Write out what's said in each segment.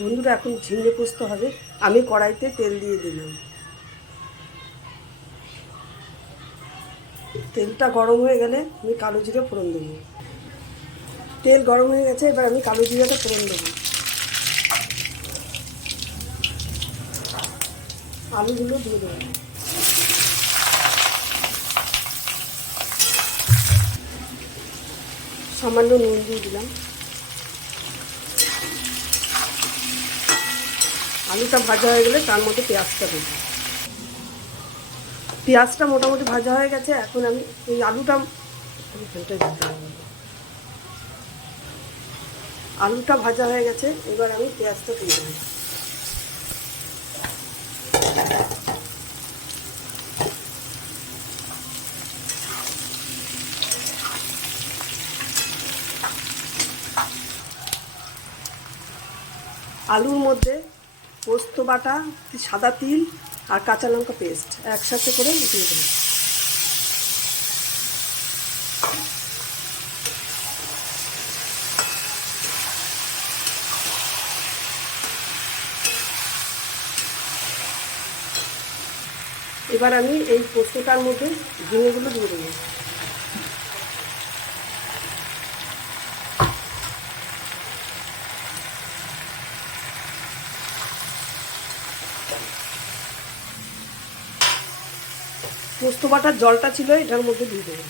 বন্ধুরা এখন ঝিঙে পোস্ত হবে। আমি কড়াইতে তেল দিয়ে দিলাম। তেলটা গরম হয়ে গেলে আমি কালো জিরে ফোড়ন দেবো। তেল গরম হয়ে গেছে, এবার আমি কালো জিরাটা ফোড়ন দেবো। আলুগুলো দিয়ে দেবো। সামান্য নুন দিয়ে দিলাম। আলুটা ভাজা হয়ে গেলে তার মধ্যে পেঁয়াজটা দেবো। পেঁয়াজটা মোটামুটি ভাজা হয়ে গেছে। এখন আমি এই আলুটা ভাজা হয়ে গেছে, এবার আমি পেঁয়াজটা দিয়ে দেবো। আলুর মধ্যে পোস্ত বাটা, সাদা তিল আর কাঁচা লঙ্কা পেস্ট একসাথে করে দিয়ে দেবো। এবার আমি এই পোস্তটার মধ্যে ঝিঙেগুলো দিয়ে দেবো। পোস্ত বাটার জলটা ছিল এটার মধ্যে দিয়ে দেবো।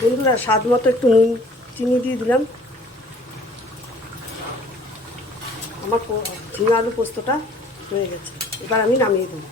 বন্ধুরা স্বাদ মতো একটু নুন চিনি দিয়ে দিলাম। আমার ঝিঙে আলু পোস্তটা হয়ে গেছে, এবার আমি নামিয়ে দেবো।